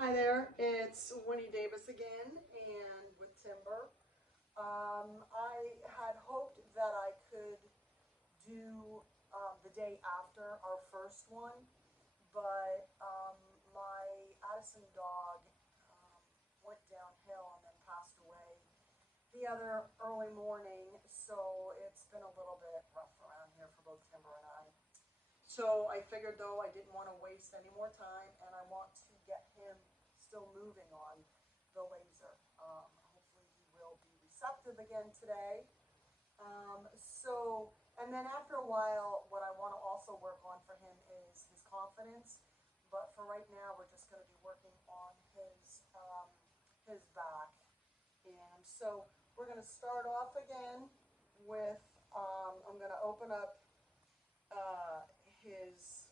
Hi there, it's Winnie Davis again, and with Timber. I had hoped that I could do the day after our first one, but my Addison dog um, went downhill and then passed away the other early morning, so it's been a little bit rough around here for both Timber and I. So I figured though I didn't want to waste any more time and I want to get him still moving on the laser. Hopefully he will be receptive again today. And then after a while, what I want to also work on for him is his confidence. But for right now, we're just going to be working on his back. And so we're going to start off again with, I'm going to open up his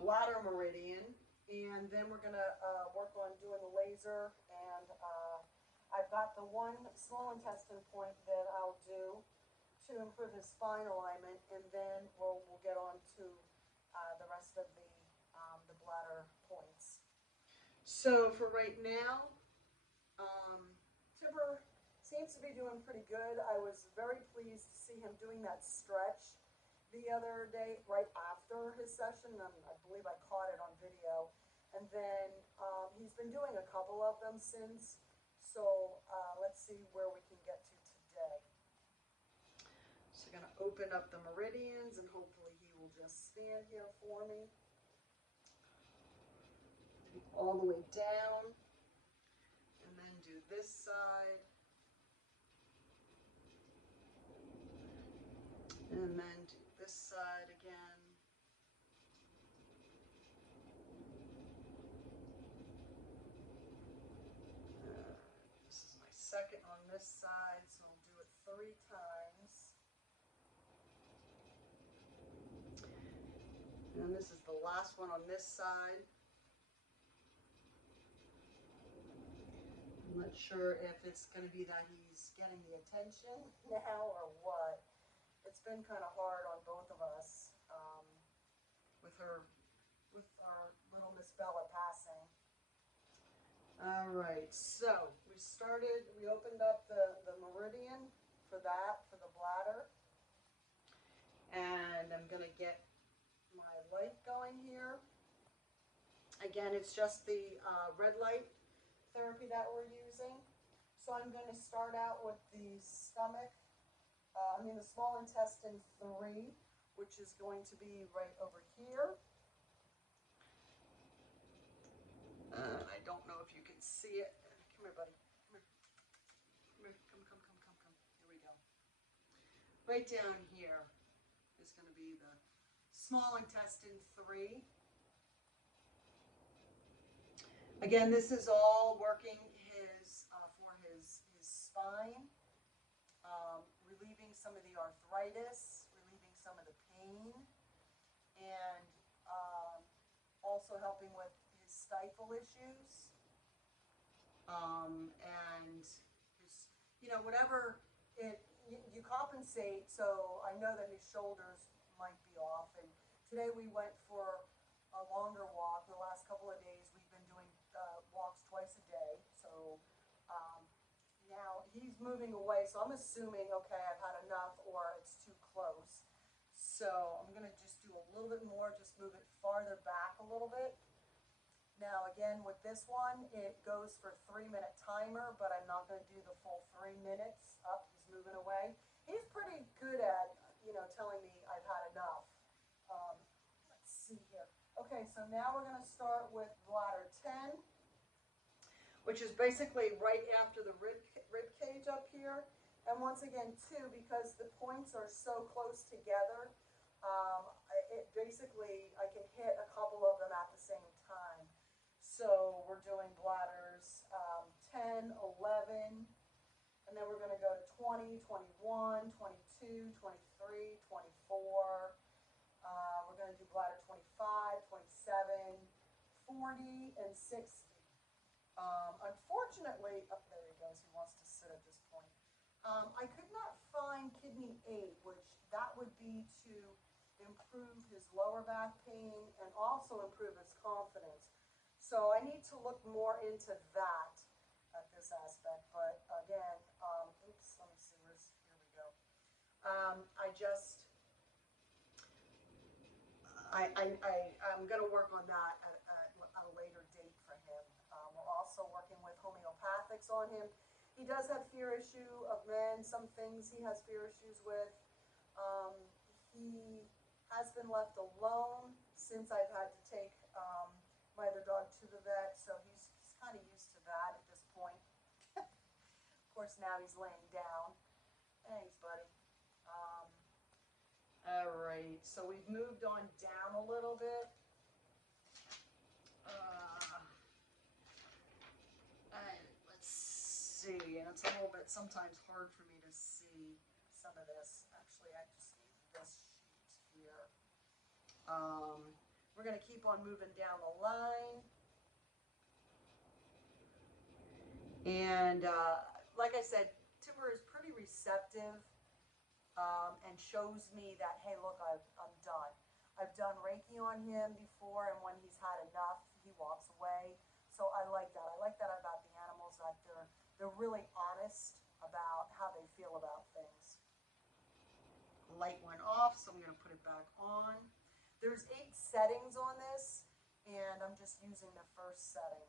bladder meridian, and then we're going to work on doing the laser. And I've got the one small intestine point that I'll do to improve his spine alignment, and then we'll get on to the rest of the bladder points. So for right now, Tipper seems to be doing pretty good. I was very pleased to see him doing that stretch the other day right after his session, and I believe I caught it on video. And then he's been doing a couple of them since, so let's see where we can get to today. So I'm going to open up the meridians, and hopefully he will just stand here for me. All the way down, and then do this side. And then do this side again. This is my second on this side, so I'll do it 3 times. And this is the last one on this side. I'm not sure if it's going to be that he's getting the attention now or what. It's been kind of hard on both of us with our little Miss Bella passing. All right, so we opened up the meridian for the bladder. And I'm going to get my light going here. Again, it's just the red light therapy that we're using. So I'm going to start out with the the small intestine 3, which is going to be right over here. I don't know if you can see it. Come here, buddy. Come here. Come here. Come. Here we go. Right down here is going to be the small intestine 3. Again, this is all working for his spine, relieving some of the arthritis, relieving some of the pain, and also helping with his stifle issues. And his, whatever you compensate. So I know that his shoulders might be off. And today we went for a longer walk. The last couple of days we've been doing walks twice a day. So now he's moving away. So I'm assuming, okay, I've had enough or it's too close. So I'm going to just do a little bit more, just move it farther back a little bit. Now again, with this one, it goes for 3-minute timer, but I'm not going to do the full 3 minutes. Up, he's moving away. He's pretty good at, telling me I've had enough. Let's see here. Okay, so now we're going to start with bladder 10, which is basically right after the rib cage up here. And once again, too, because the points are so close together, I can hit a couple of them at the same time. So we're doing bladders 10, 11, and then we're going to go to 20, 21, 22, 23, 24. We're going to do bladder 25, 27, 40, and 60. Unfortunately, there he goes. He wants to sit at this point. I could not find kidney 8, which that would be to improve his lower back pain and also improve his confidence. So I need to look more into that at this aspect. But again, oops, let me see, here we go. I just, I'm going to work on that at a later date for him. We're also working with homeopathics on him. He does have fear issue of men. Some things he has fear issues with. He has been left alone since I've had to take my other dog to the vet, so he's kind of used to that at this point. Of course, now he's laying down. Thanks, buddy. All right, so we've moved on down a little bit. Let's see, and it's a little bit sometimes hard for me to see some of this. Actually, I just need this sheet here. We're going to keep on moving down the line. And like I said, Timber is pretty receptive and shows me that, hey, look, I'm done. I've done Reiki on him before, and when he's had enough, he walks away. So I like that. I like that about the animals, that they're really honest about how they feel about things. The light went off, so I'm going to put it back on. There's 8 settings on this, and I'm just using the first setting.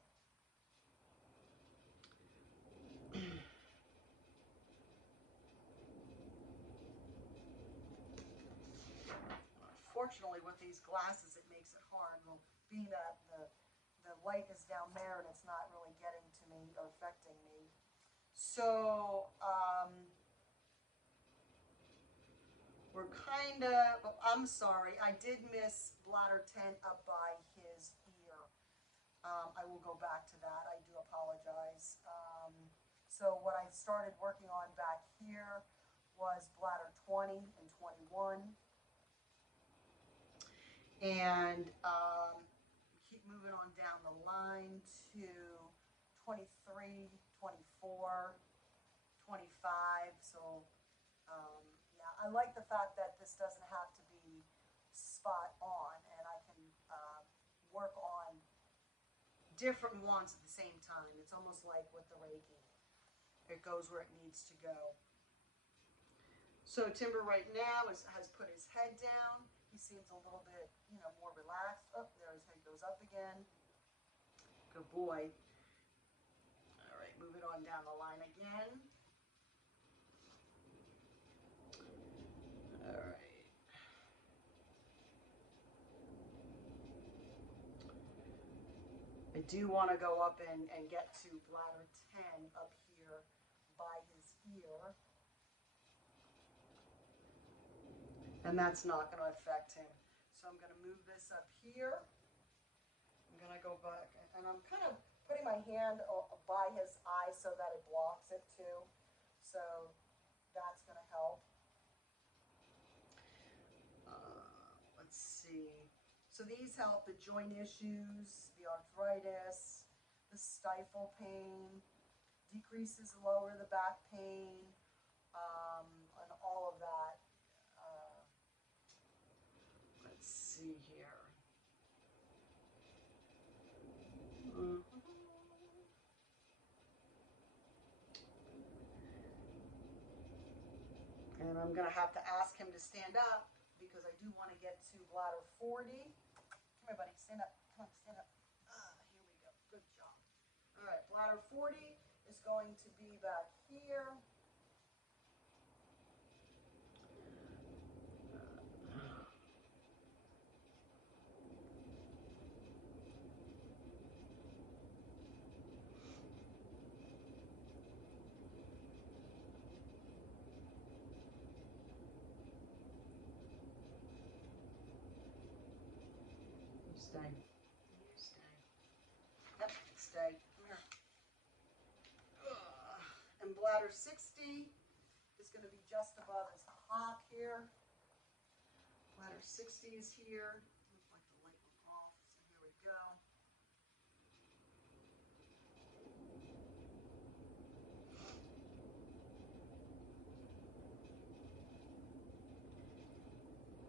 Unfortunately, with these glasses, it makes it hard. Well, being that the light is down there and it's not really getting to me or affecting me. So we're kind of, oh, I'm sorry, I did miss bladder 10 up by his ear. I will go back to that. I do apologize. So what I started working on back here was bladder 20 and 21. And keep moving on down the line to 23, 24, 25. So yeah, I like the fact that this doesn't have to be spot on, and I can work on different ones at the same time. It's almost like with the Reiki. It goes where it needs to go. So Timber right now has put his head down. He seems a little bit, more relaxed. Oh, there his head goes up again. Good boy. All right, move it on down the line again. All right. I do want to go up and get to bladder 10 up here by his ear. And that's not going to affect him. So I'm going to move this up here. I'm going to go back, and I'm kind of putting my hand by his eye so that it blocks it too. So that's going to help. Let's see. So these help the joint issues, the arthritis, the stifle pain, decreases lower the back pain, and all of that. Let's see here. And I'm going to have to ask him to stand up because I do want to get to bladder 40. Come here, buddy. Stand up. Come on, stand up. Here we go. Good job. All right, bladder 40 is going to be back here. Stay. You stay. Yep, stay. Come here. And bladder 60 is going to be just above his hock here. Bladder 60 is here. Looks like the light went off, so here we go.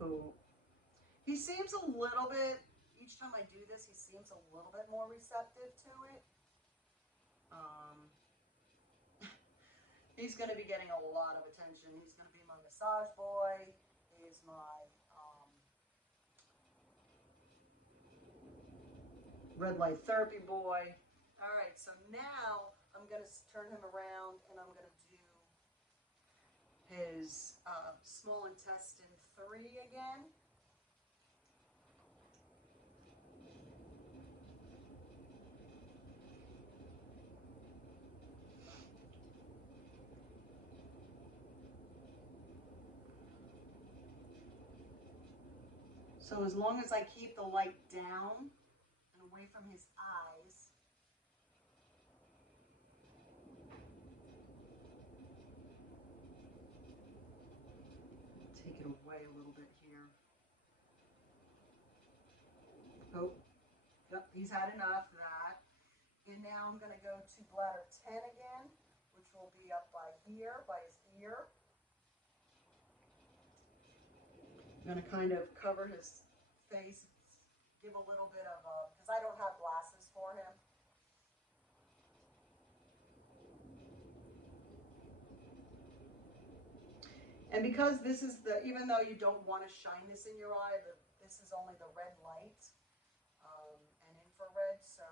Oh, He seems a little bit, each time I do this, he seems a little bit more receptive to it. He's going to be getting a lot of attention. He's going to be my massage boy. He's my red light therapy boy. All right, so now I'm going to turn him around and I'm going to do his small intestine 3 again. So as long as I keep the light down and away from his eyes, take it away a little bit here. Oh, yep, he's had enough of that. And now I'm going to go to bladder 10 again, which will be up by here, by his ear. I'm going to kind of cover his face, give a little bit of a, because I don't have glasses for him. And because this is the, even though you don't want to shine this in your eye, this is only the red light and infrared, so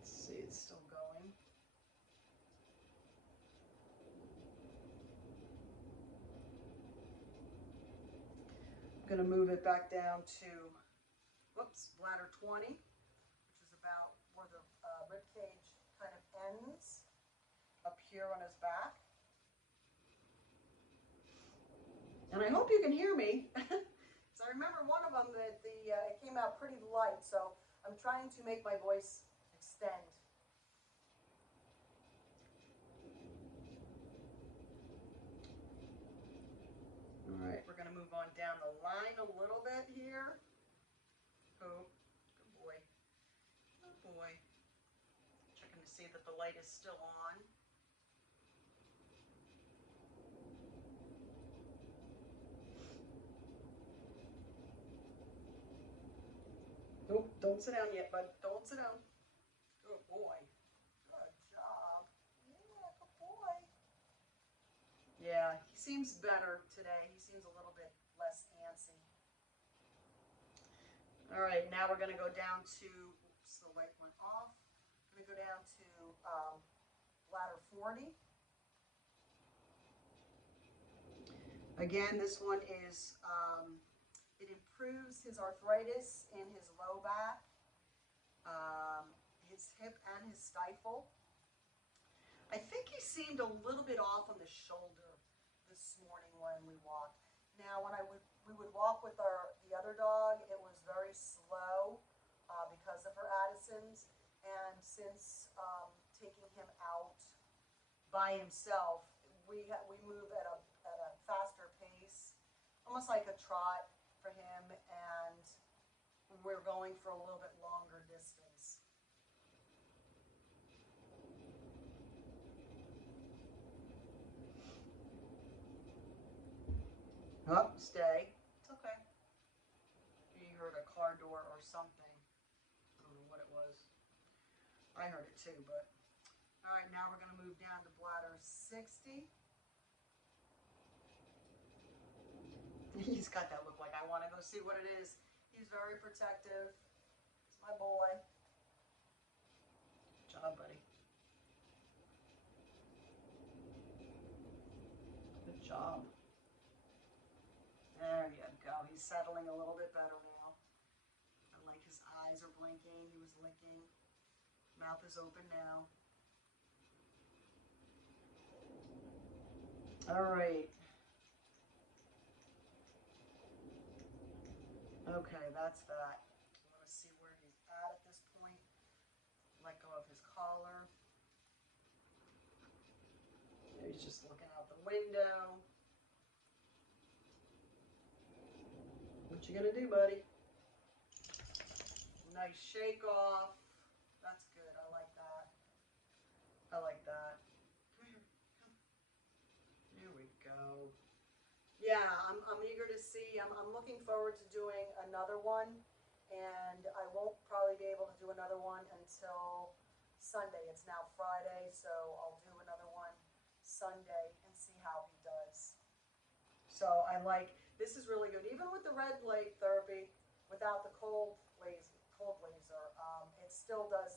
let's see, it's still going. I'm going to move it back down to, whoops, bladder 20, which is about where the rib cage kind of ends, up here on his back. And I hope you can hear me. So I remember one of them that it came out pretty light, so I'm trying to make my voice extend. All right, we're going to move on down the line a little bit here. Oh, good boy. Good boy. Checking to see that the light is still on. Nope, don't sit down yet, bud. Don't sit down. Good boy. Good job. Yeah, good boy. Yeah, he seems better today. He seems a little bit less antsy. All right, now we're going to go down to, oops, the light went off. I'm going to go down to bladder 40. Again, this one is, it improves his arthritis in his low back, his hip and his stifle. I think he seemed a little bit off on the shoulder this morning when we walked. Now, when we would walk with the other dog, it was very slow because of her Addison's. And since taking him out by himself, we move at a faster pace, almost like a trot for him, and we're going for a little bit longer distance. Oh, stay. It's okay. You heard a car door or something. I don't know what it was. I heard it too, but. All right, now we're going to move down to bladder 60. He's got that look like, I want to go see what it is. He's very protective. It's my boy. Good job, buddy. Good job. There you go. He's settling a little bit better now. I like his eyes are blinking. He was licking. Mouth is open now. All right. Okay, that's that. I want to see where he's at this point. Let go of his collar. He's just looking out the window. What you gonna do, buddy? Nice shake off. That's good. I like that. I like that. Come here. Come. Here we go. Yeah, I'm eager to see. I'm looking forward to doing another one, and I won't probably be able to do another one until Sunday. It's now Friday, so I'll do another one Sunday and see how he does. So I like this is really good. Even with the red light therapy, without the cold laser, it still does